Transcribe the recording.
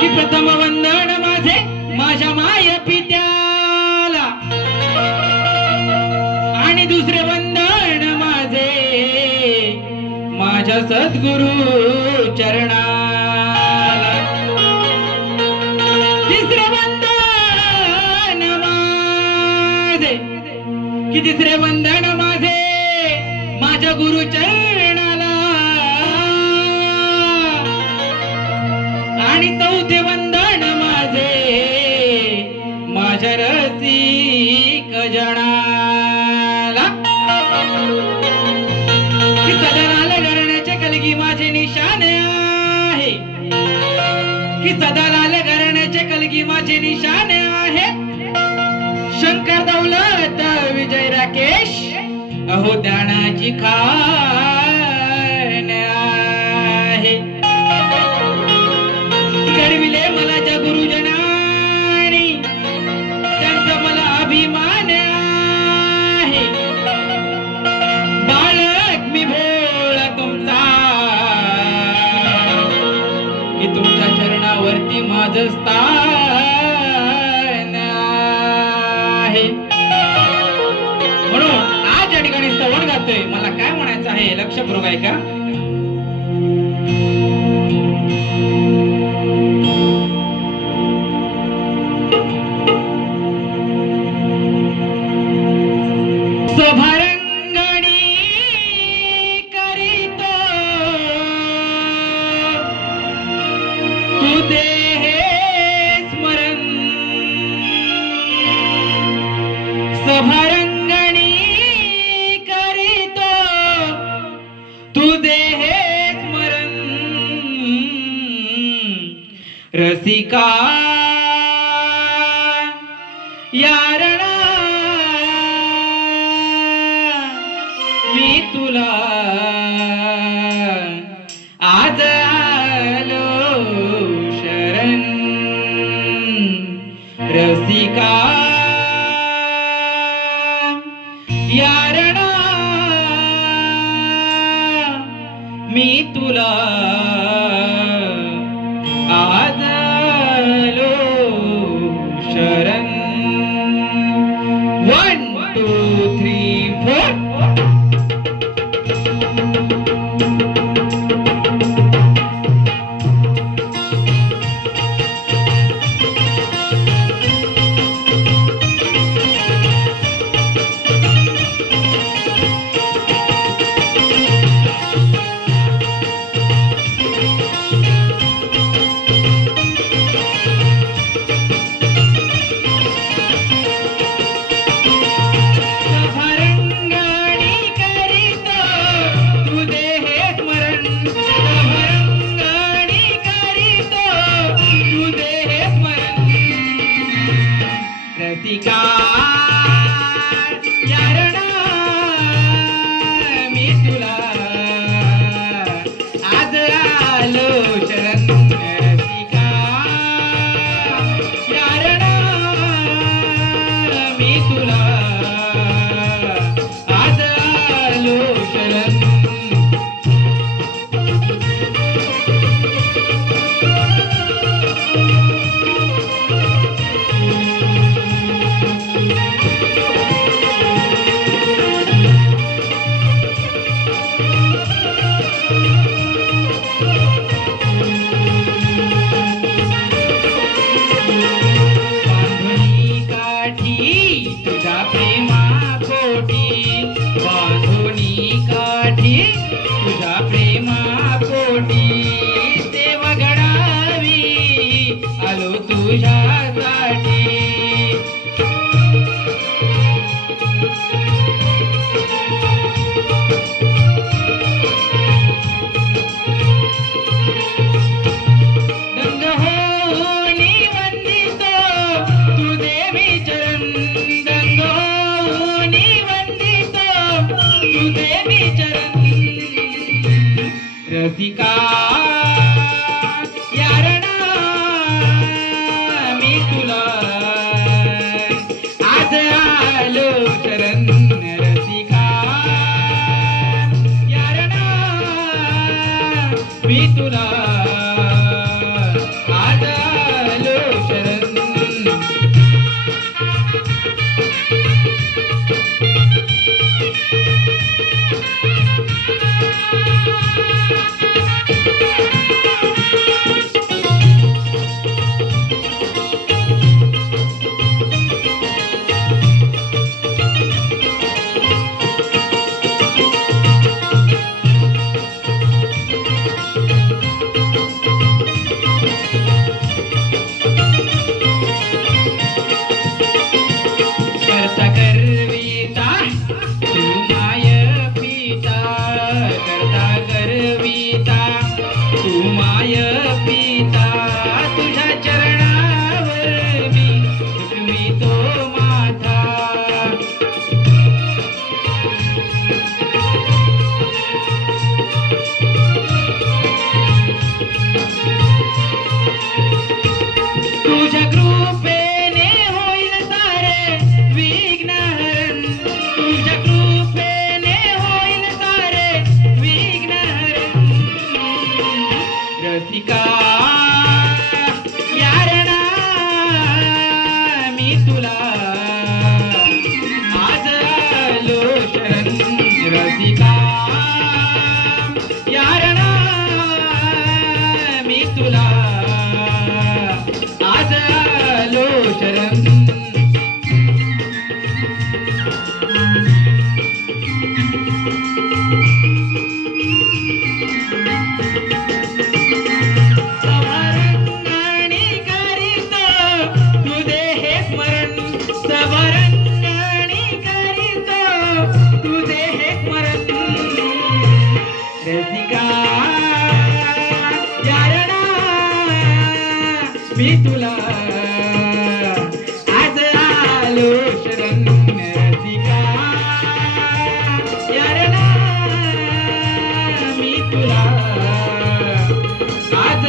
की प्रथम वंदन माझे माझ्या माय पित्याला. आणि दुसरे वंदन माझे माझ्या सद्गुरू चरणा कि तिसरे वंदन माझे माझ्या गुरु चरणाला आणि चौथे वंदन कलगी माझे निशाण आहे शंकर दौलत विजय राकेश अहो ज्ञानाची खान आहे. घडविले मला त्या गुरुजनानी त्यांचा मला अभिमान आहे. बाळक मी भोळ तुमचा. की तुमच्या चरणावरती माझं स्थान आहे. म्हणून आज या ठिकाणी सवड गातोय. मला काय म्हणायचं आहे लक्षपूर्वक आहे का? शोभारंगणी रसिका यारणा मी तुला आज आलो शरण. रसिका यारणा मी तुला आलो Tonight. रसिका यारणा मी तुला आज आलो शरण रसिका मी तुला आज